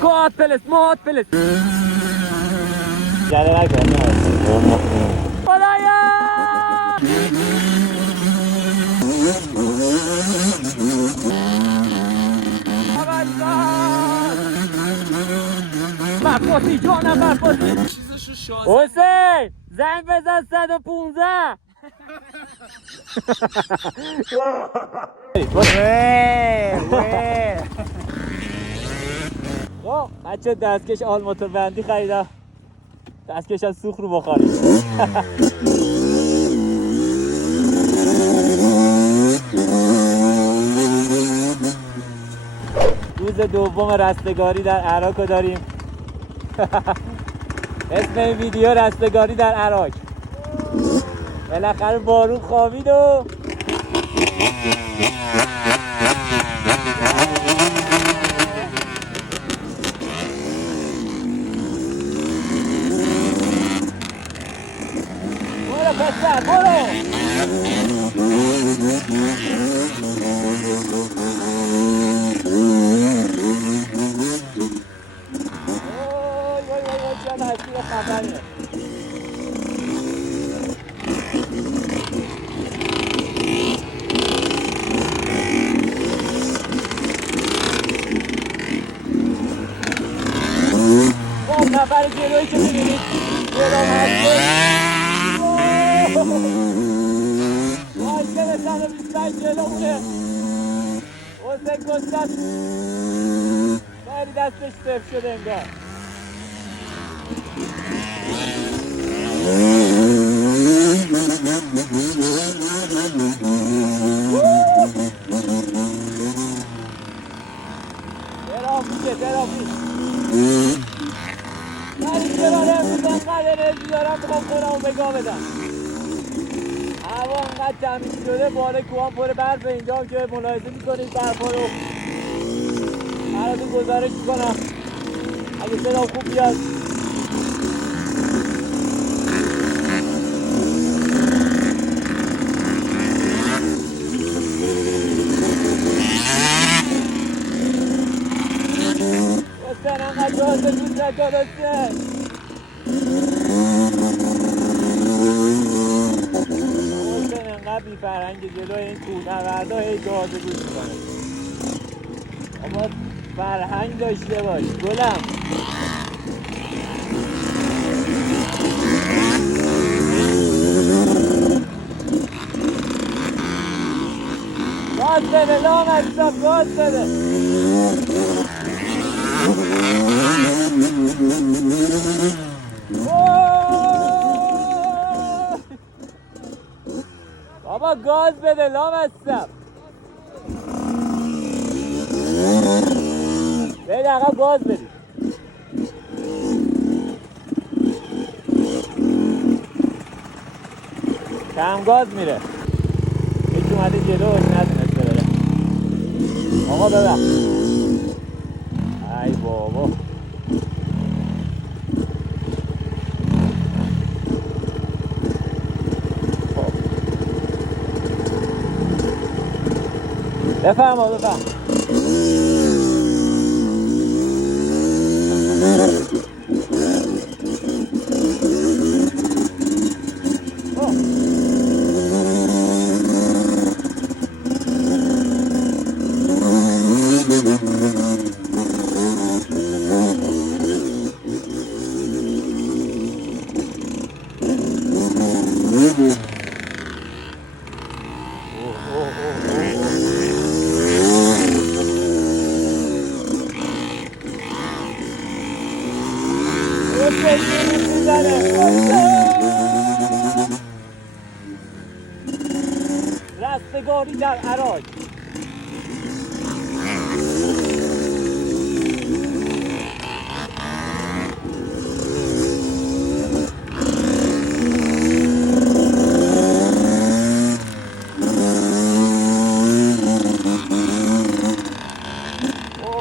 God Phyllis, Maud Phyllis. گره نکن خدایا مفاسی جانم مفاسی حسین زنگ بزن 115 بچه دستکش آل موتور بندی خریدم دستکش از سوخت رو بخاریم روز دوم رستگاری در عراق داریم اسم این ویدیو رستگاری در عراق بالاخره بارون خوابید و برو پسر برو چند هستی خبریه نفر جلویی که می‌بینید جلو هسته ماشین 125 جلومونه حسین کشتن خیلی دستش صرف شده انگار ترافیک ولی چرا نمیدونم قدر ازی دارم بخوام خودمو بگاه بدم هوا انقدر تمیز شده بالا کوها پر برف اینجا هم که ملاحظه میکنید برفا رو براتون گزارش میکنم اگه صدا خوب بیاد حسین انقدر جازه دوست نکن حسین انقدر بی فرهنگ جلوی این کوهنوردا هی جازه گوش میکنه اما فرهنگ داشته باش گلم گاز بده لام عزیزم گاز بده بابا گاز بده لام هستم بده عقب گاز بدی کم گاز میره یکی اومده جلو نتونسته بره آقا ببخش ای بابا بفرما رستگاری در عراق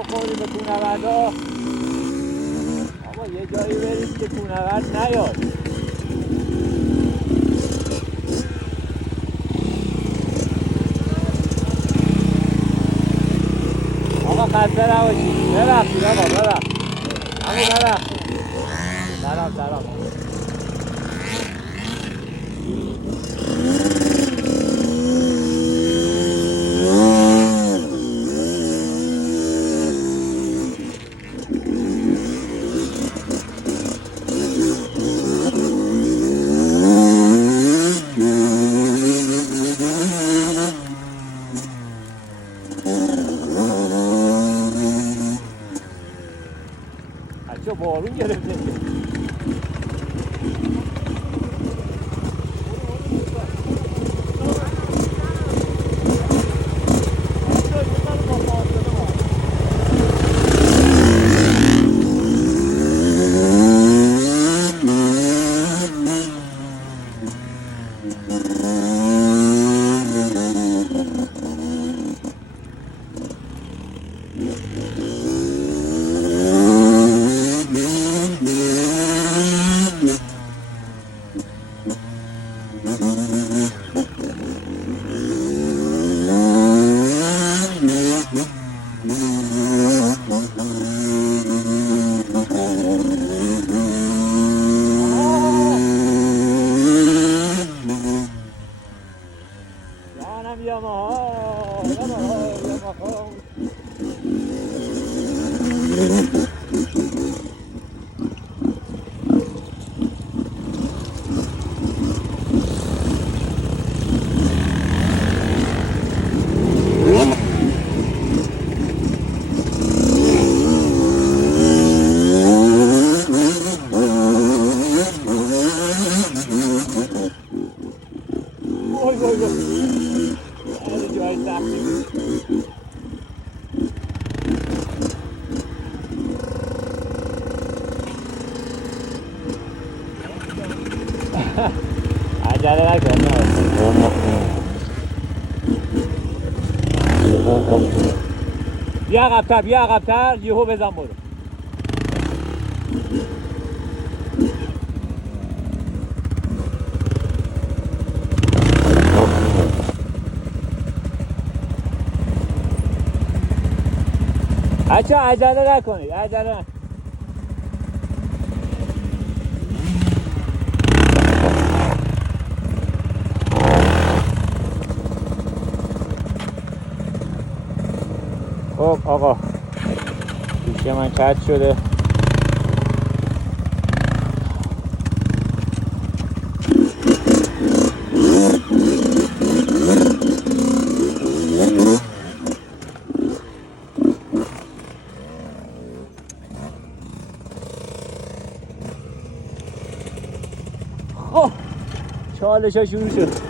خوری به کوهنوردا آقا یه جایی برید که کوهنورد نیاد خسته نباشید. ببخشید آقا ببخشید. همون ببخشید. سلام. بچه بارون گرفته. عجله نکن. بیا عقب‌تر یهو بزن برو. بچه عجله نکنید. خب آقا پیشه من کج شده. خب چالش ها شروع شد.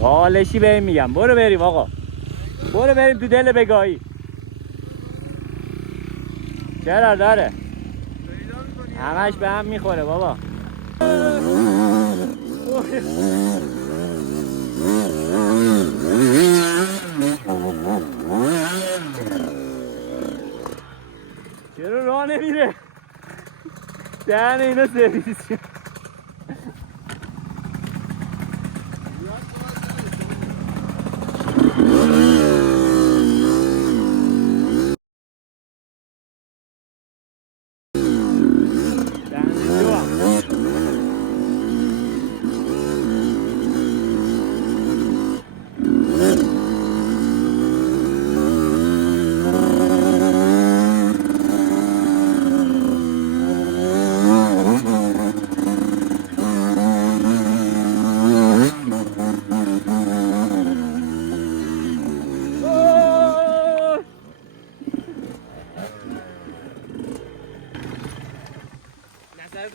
چالشی بهم میگم. برو بریم آقا. برو بریم تو دل بگاهی. چرا داره؟ همش به هم میخوره بابا. چرا راه نمیره؟ دهن اینا سرویس شد.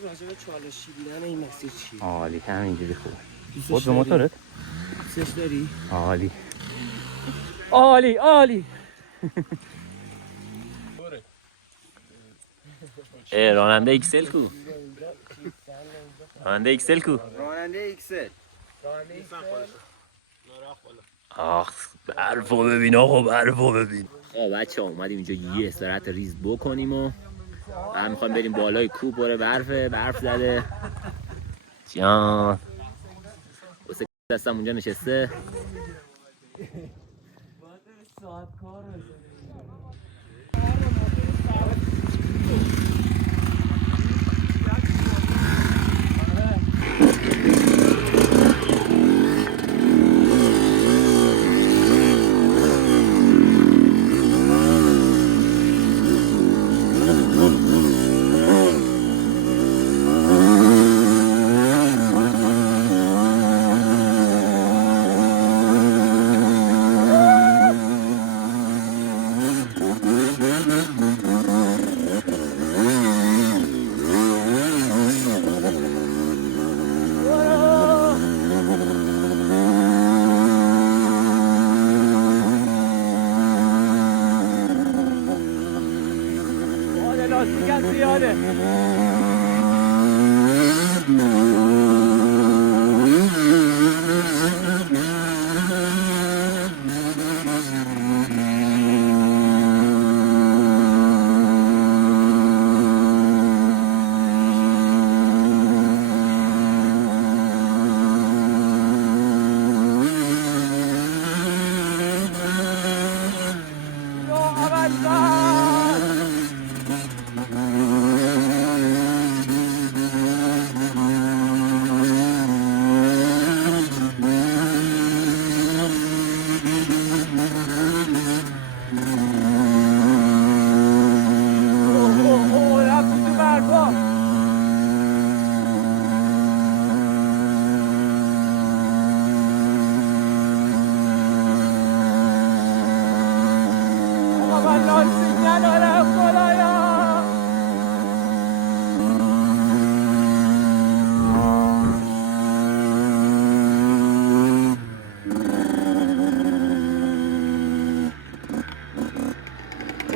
راجع به چالشی بودن این مسیر چیه؟ عالی، همینجوری خوبه. بود به موتورت؟ دوستش داری؟ عالی راننده اکسل کو؟ راننده اکسل آخ برفو ببین آقا، برفو ببین. بچه ها اومدیم اینجا یه استراحت ریز بکنیم و و میخوایم بریم بالای کوه. پر برف زده. جان واسه دستم اونجا نشسته. لاستیکم زیاده.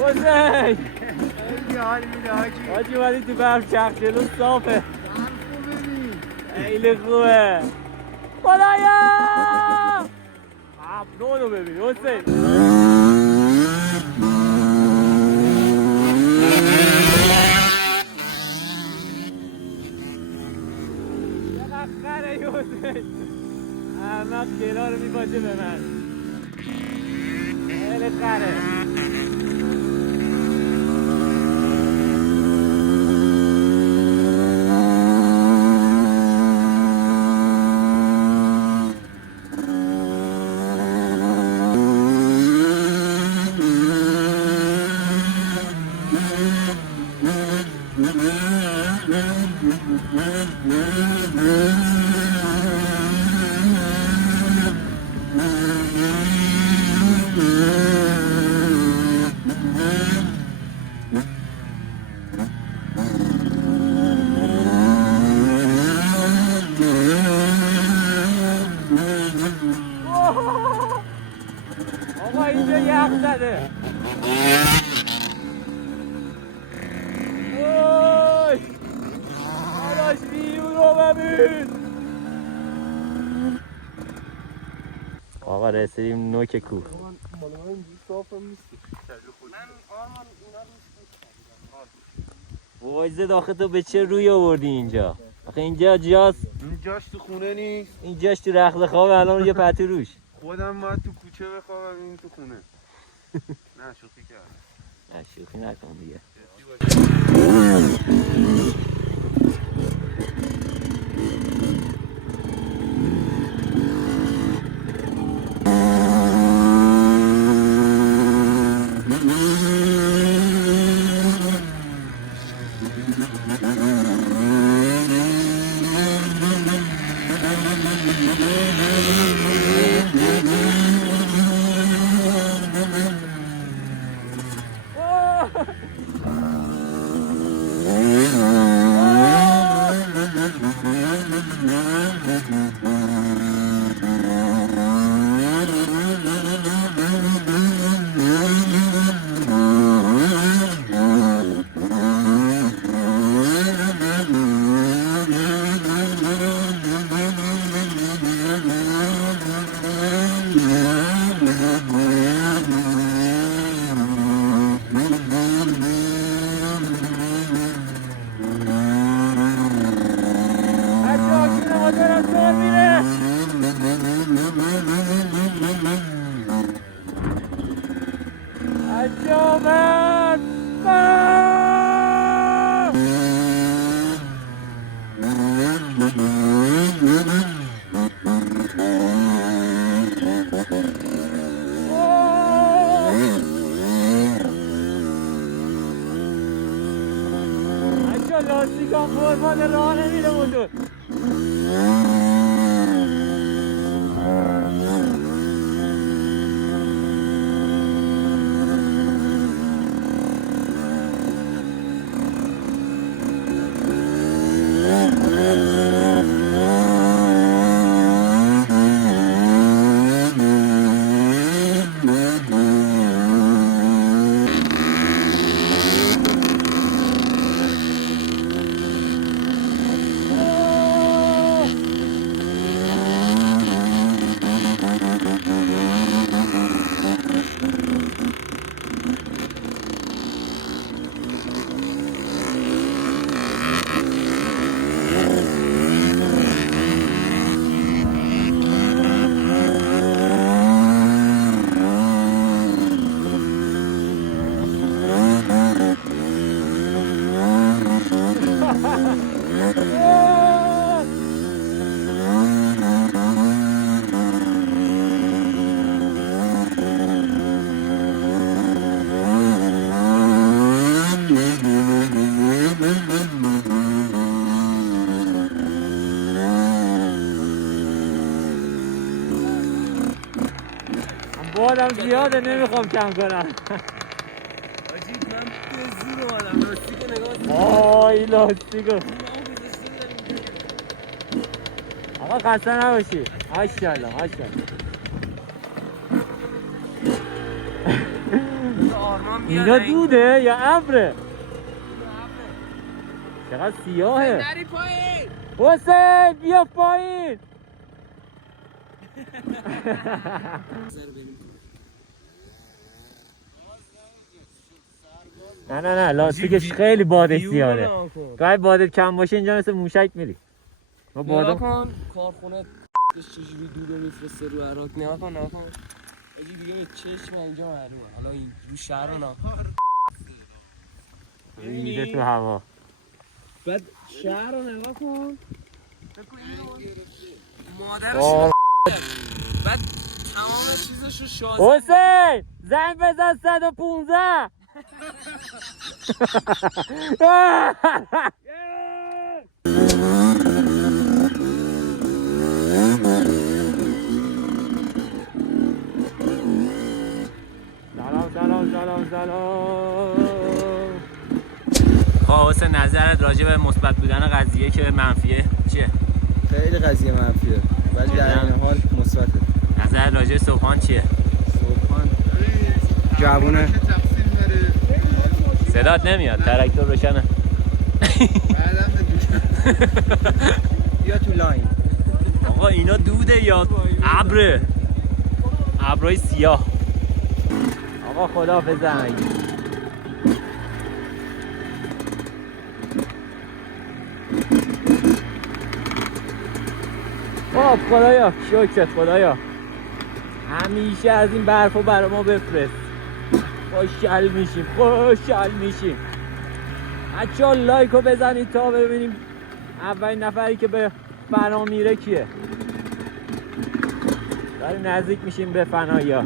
حسین خیلی حال میده حاجی ولی تو برف چرخ جلو صافه. خیلی خوبه. خدایا ابرو رو ببین حسین. چقدر خره حسین. احمق گلا رو میباشه به من. خیلی خره. آقا اینجا یخ زده. اوی آراش بیرون رو ببین. آقا رسیدیم نوک کوه. وایزه داخل تو به چه روی آوردی اینجا؟ آخه اینجا جاست. اینجاش تو خونه نیست. اینجاش تو رخت خوابه. الان یه پتو روش. خودم باید تو کوچه بخوابم این تو خونه. نه شوخی کردم. نه شوخی نکن دیگه. تراکتورم سر میره. عجامت لاستیکان فرمان راه نمیره موتور. بادم زیاده نمیخوام کم کنم. آجی من به زور اومدم لاستیکو نگاه وای لاستیکو. آقا خسته نباشی. ماشاءالله ماشاءالله. اینا دوده یا ابره؟ چقدر سیاهه. نری پایین. حسین بیا پایین. نه لاستیکش خیلی بادش زیاده. گاهی بادت کم باشه اینجا مثل موشک میری. ما نگاه کن کارخونه چجوری دورو میفرسته رو عراق. نگاه کن اگه دیگه یه چشم اینجا معلومه. حالا این رو شهر رو نه میده تو هوا. بعد شهر رو نگاه کن مادرش بعد تمام چیزش رو شازه. حسین زنگ بزن 115. سلام. خب حسین نظرت راجع به مثبت بودن قضیه که منفیه چیه؟ خیلی قضیه منفیه ولی در این حال مثبته. نظر راجع به صبحان چیه؟ صبحان جوونه. صدات نمیاد تراکتور روشنه. بیا تو لاین. آقا اینا دوده یا ابره؟ ابرای سیاه. آقا خداحافظ زنگ. خب خدایا شکرت خدایا همیشه از این برفو برای ما بفرست. خوشحال میشیم. بچه‌ها لایکو بزنید تا ببینیم اولین نفری که به فنا میره کیه. داریم نزدیک میشیم به فنایا.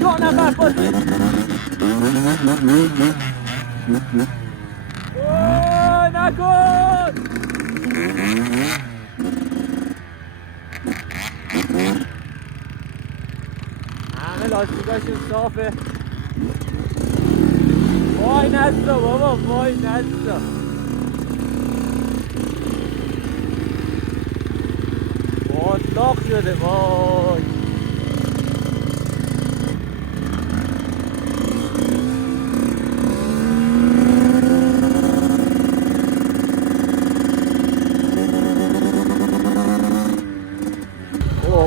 جانم برفاسی نکن. همه لاستیکاشون صافه. وای نستا بابا وای نستا. باطلاق شده وای.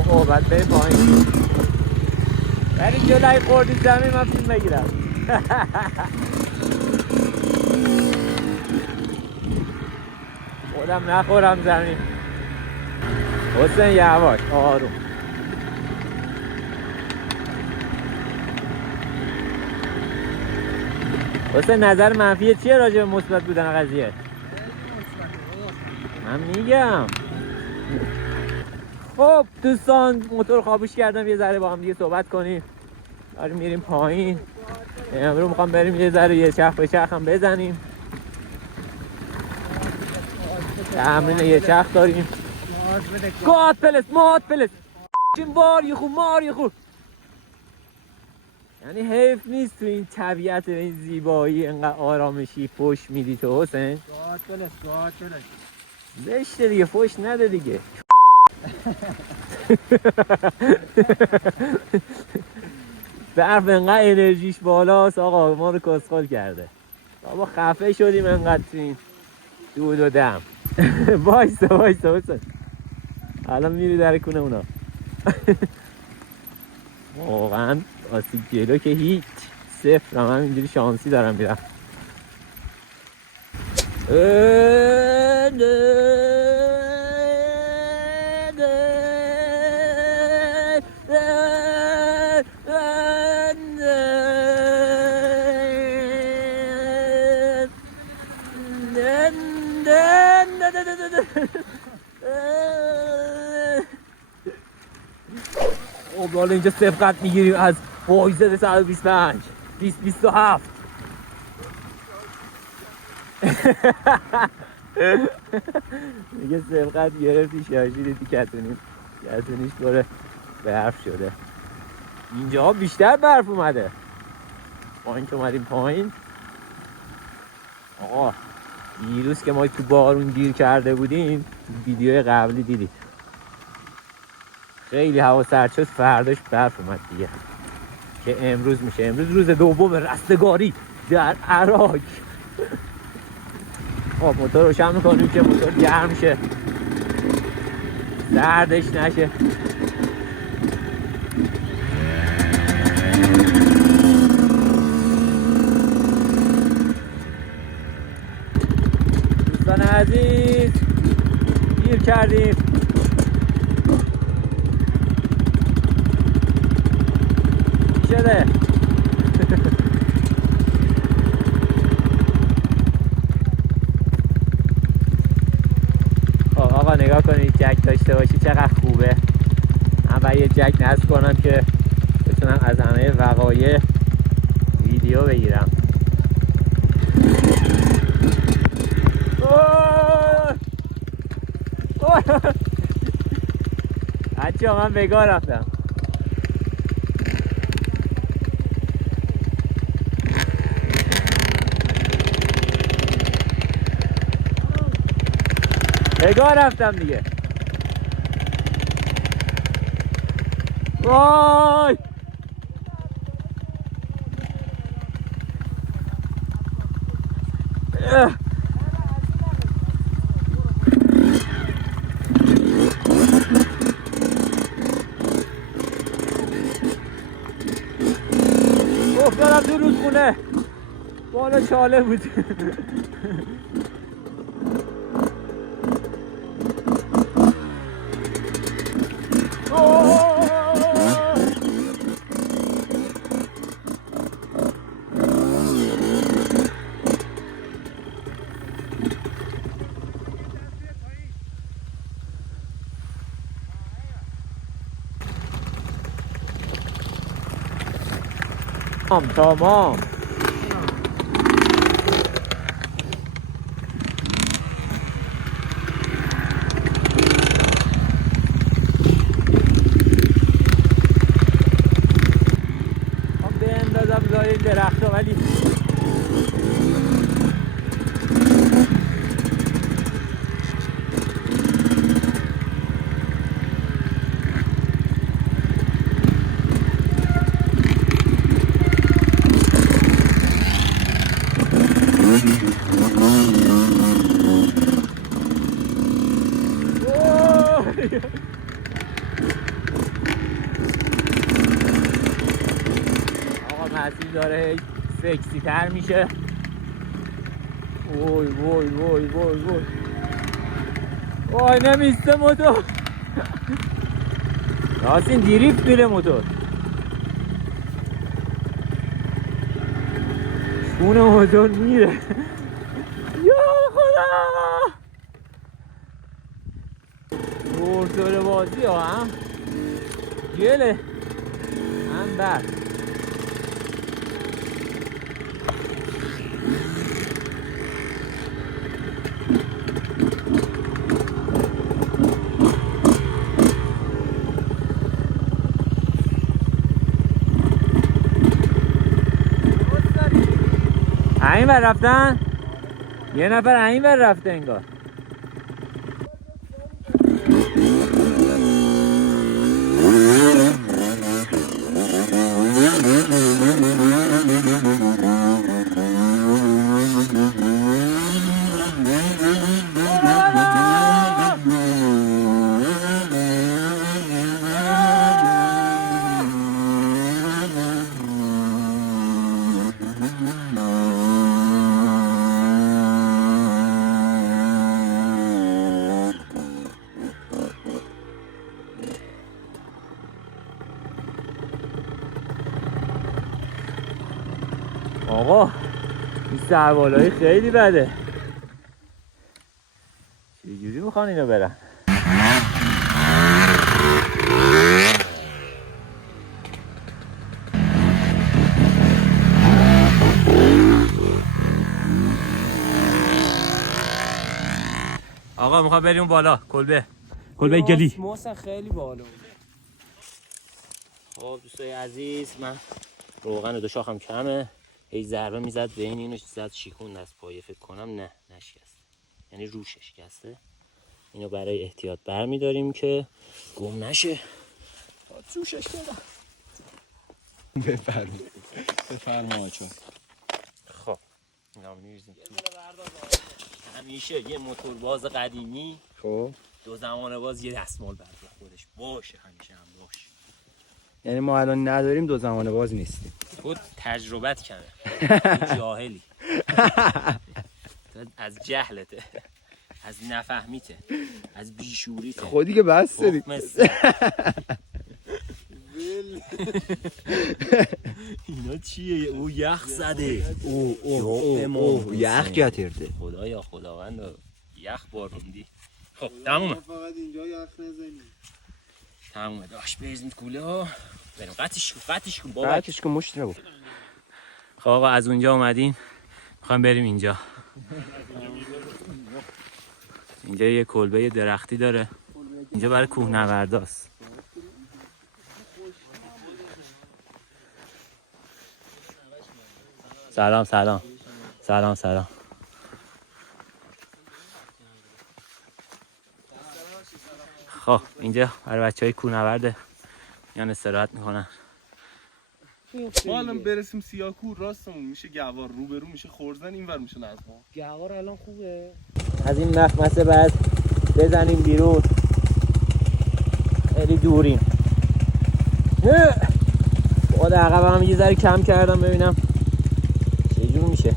اوه بعد بریم پایین. بریم جلوی خوردی زمین من فیلم بگیرم. خودم نخورم زمین. حسین یواش آروم. حسین نظر منفی چیه راجع به مثبت بودن قضیه؟ من میگم. خب دوستان موتور خاموش کردم یه ذره با هم دیگه صحبت کنیم. داریم میریم پایین. امروز میخوام بریم یه ذره یه چرخ به چرخ هم بزنیم. تمرین یه چرخ داریم. گاد پلس ماد پلس ماری خوب. یعنی حیف نیست تو این طبیعت و این زیبایی انقدر آرامشی فوش میدی تو حسین. گاد پلس زشته دیگه فوش نده دیگه. برف انقدر انرژیش بالاست آقا ما رو کسخل کرده. بابا خفه شدیم انقدر تو این دود و دم. وایسا حسین. الان میری در کونه اونا. واقعا آسیب جلو که هیچ صفرم. هم اینجوری شانسی دارم میرم. خب حالا اینجا سبقت میگیریم از وایزد 125 2027. میگه سبقت گرفتی شاشیدی کتونیش باره برف شده. اینجا بیشتر برف اومده. ما این که اومدیم پایین آقا دیروز که ما تو بارون گیر کرده بودیم ویدیوی قبلی دیدید خیلی هوا سرد شد. فرداش برف اومد دیگه که امروز میشه. امروز روز دوم رستگاری در عراق. خب موتور روشن میکنیم که موتور گرم شه سردش نشه. دوستان عزیز گیر کردیم. شده آقا نگاه کنید جک داشته باشی چقدر خوبه. من باید یه جک نصب کنم که بتونم از همه وقایع ویدیو بگیرم. بچه‌ها من بگاه رفتم. بگاه رفتم دیگه. وای افتادم تو رودخونه. بالا چاله بود. تمام به اندازم لای درخت ها ولی تاثیر داره سکسی تر میشه. وای وای وای وای وای وای نمیسته موتور. یاسین دریفت میره موتور. شون موتور میره. یا خدا موتور بازی ها هم گله هم بر. این ور رفتن؟ یه نفر این ور رفته انگار. آقا این سربالایی خیلی بده. چجوری میخوان اینو برن؟ آقا میخوام بریم بالا. کلبه گلی. محسن خیلی بالا. خب دوستای عزیز، من روغن دو شاخم کمه، هی ضربه میزد به اینو زد شیکون از پایه. فکر کنم نه نشکست، یعنی روش شکسته. اینو برای احتیاط برمیداریم که گم نشه. جوشش بدم. بفرما آقا. خب اینا میریزیم همیشه یه موتور باز قدیمی، خب دو زمانه باز یه دستمال بر خودش باشه، همیشه هم باشه. یعنی ما الان نداریم، دو زمانه باز نیستیم. تو تجربت کمه. تو جاهلی. از جهلته، از نفهمیته، از بیشوریته. خودی که بس داری. اینا چیه؟ او یخ زده. او یخ گترده. خدایا خداوند یخ باروندی. خب تمومه. فقط اینجا یخ نزنی. تمومه. داش بریزیم کوله ها. بریم قطعش کن بابا. قطعش کن مشت رو. خب آقا از اونجا اومدیم، میخوایم بریم اینجا. اینجا یه کلبه درختی داره. اینجا برای کوهنورداست. سلام. خب اینجا برای بچهای کوهنورده، میان استراحت میکنن. ما الان برسیم سیاکور راستمون میشه گوار، روبرو میشه خورزن، اینور میشه نظم. گوار الان خوبه. از این مخمسه بعد بزنیم بیرون. خیلی دوریم. خود عقب هم یه ذره کم کردم ببینم چجور میشه.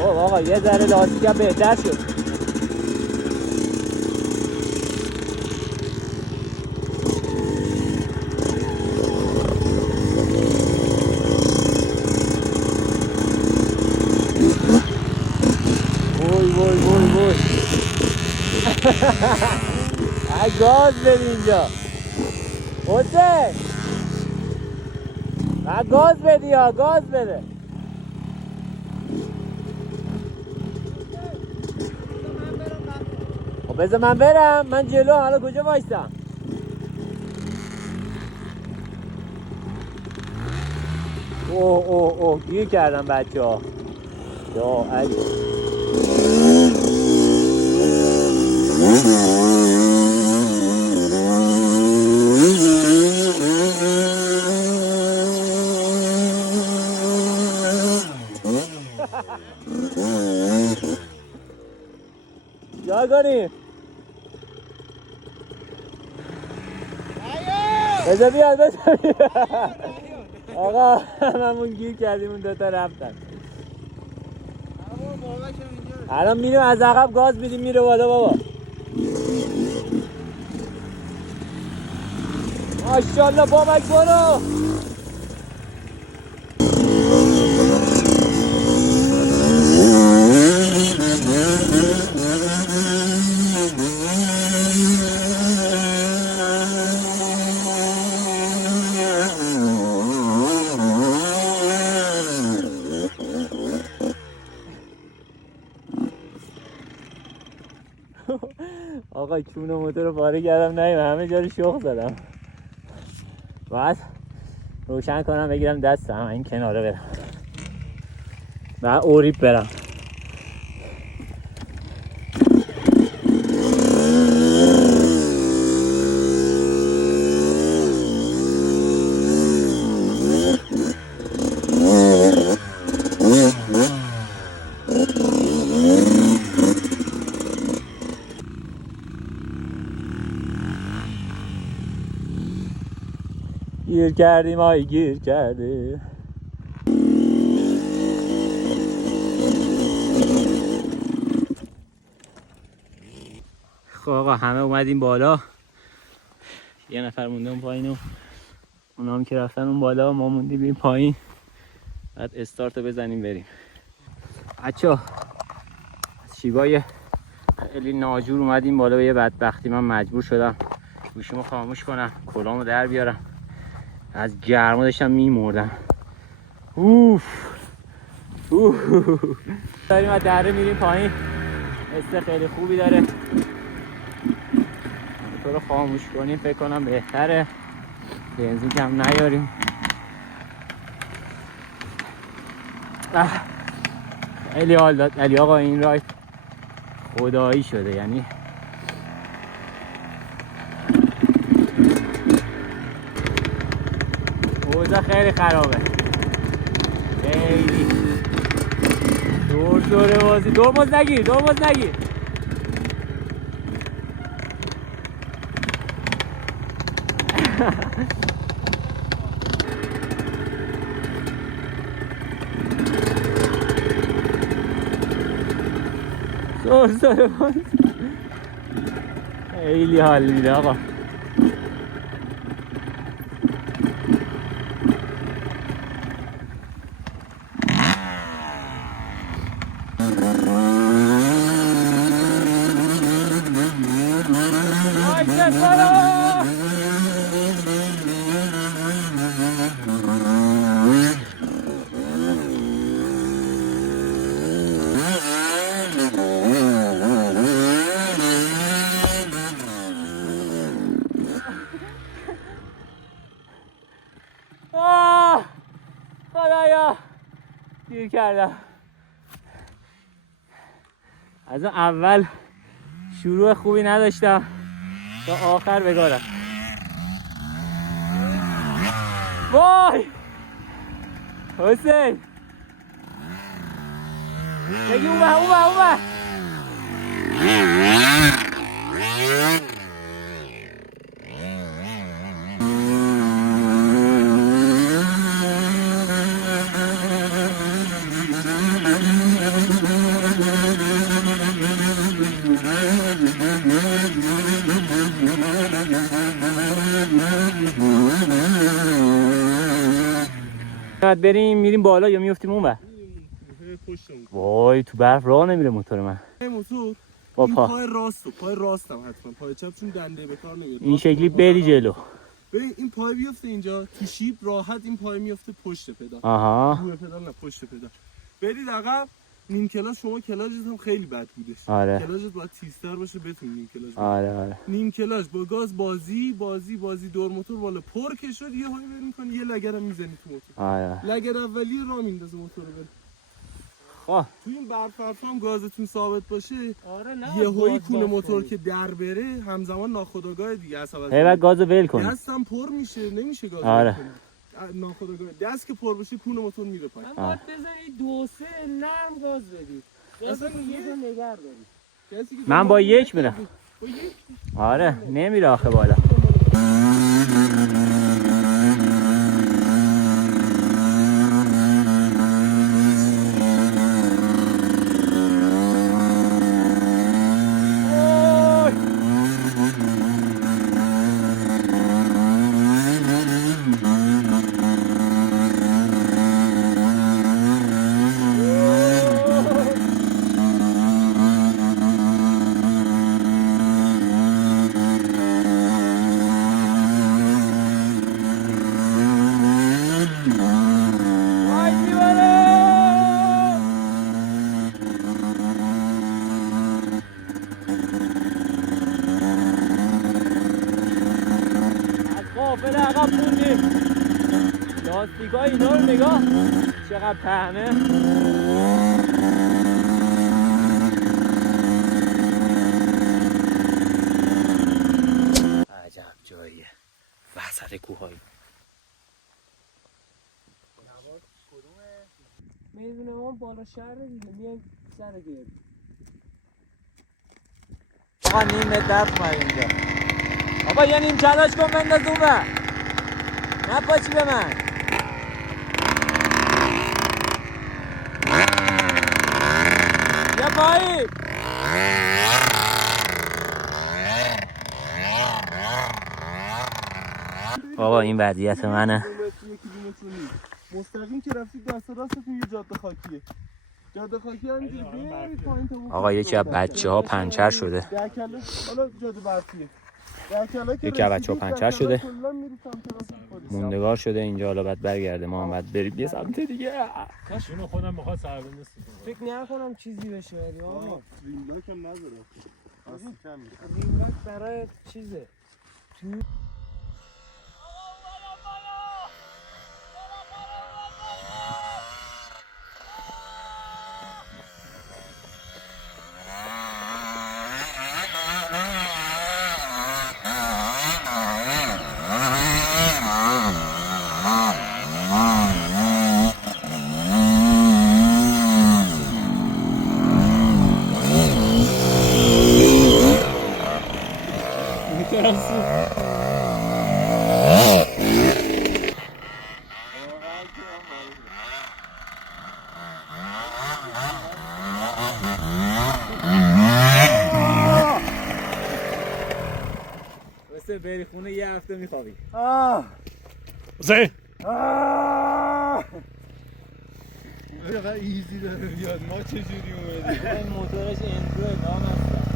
آقا یه ذره لاستیکم بهتر شد. وای گاز بده اینجا حسین. گاز بدی یا گاز بده. بذار من برم، من جلو. حالا کجا وایستم؟ اوه گیر کردم بچه ها. یا علی چیکار کنیم؟ بذار بیاد آقا هممون گیر کردیم اون دوتا رفتن. الان میریم از عقب گاز میدیم میره بالا بابا. ماشاءالله بابک برو. آقا چون موتور رو پاره کردم نیم همه جا رو شخ زدم. بعد روشن کنم بگیرم دستم این کناره برم بعد اوریب برم. گیر کردیم آی گیر کرده. خب آقا همه اومدیم بالا. یه نفر مونده اون پایین و اونا هم که رفتن اون بالا ما موندیم این پایین. بعد استارت رو بزنیم بریم. بچه شیبای خیلی ناجور اومدیم بالا. به یه بدبختی من مجبور شدم گوشیمو خاموش کنم کلامو در بیارم. از گرما داشتم میمردم. داریم از دره میریم پایین. حس خیلی خوبی داره. موتور رو خاموش کنیم فکر کنم بهتره. بنزین کم نیاریم. خیلی حال داد علی آقا این راید خدایی شده. یعنی اوضاع خیلی خرابه. خیلی دور بازی. دورمز نگیر دور بازی. خیلی حال میده آقا. خدایا گیر کردم. از اون اول شروع خوبی نداشتم تا آخر بگارم. وای حسین بگی اومه بریم میریم بالا یا میفتیم اون بر؟ وای تو برف راه نمیره موتور من. موتور با این پای راستم حتما پای چپشون دنده به کار نمیاد. این شکلی بری جلو. ببین این پای بیفته اینجا تو شیب راحت این پای میفته پشت پدال. آها روی پدال نه پشت پدال. برید عقب نیم کلاژ. شما کلاژت هم خیلی بد بودش. آره. کلاژت باید تیزتر باشه بتونی نیم کلاژ. آره. نیم کلاژ با گاز بازی دور موتور بالا پر که شد یه هایی بریم کنی یه لگرم میزنی تو موتور. آره. لگر اولی راه میندازه موتور رو. خب تو این برف هم گازتون ثابت باشه. آره نه یه هایی کونه موتور که در بره همزمان ناخودآگاه دیگه عصبی. بعد گازو ول کن. دستم پر میشه نمیشه گاز. آره. ناخودآگاه دست که پر بشه کونه موتور میره پایین. من باید بزنی 2-3 نرم گاز بدی. اصلا یه نگه داری. کسی که من با یک میرم. با یک آره نمیره آخه بالا. قافل عقب موندیم. لاستیکای اینا رو نگاه چقدر پهنه. عجب جاییه وسط کوههای. میدونه ما بالا شهر دیگه میایم سر گرد. آقا نیم دست اومد اینجا. بابا یه نیم تلاش کن بنداز اون بر. نپاچی به من. یه پایی. بابا این وضعیت منه. مستقیم که رفتید دست راستتون یه جاده خاکیه. جاده خاکی همینجوری بیایید پایین تا آقا یکی از بچه‌ها پنچر شده. درکله حالا جاده برفیه. یکی از بچه‌ها پنچر شده. موندگار شده اینجا، حالا بعد برگرده، ما هم بعد بریم یه سمت دیگه. اینو خودم میخواد سربنده فکر نکنم چیزی بشه ولی آقا ریملاک هم نداره. اصلا کم ریملاک برای چیزه. واسه بری خونه یه هفته میخوابی. زه ایزی داره بیاد. ما چجوری اومدیم؟ این موتورش اندرو نام هست.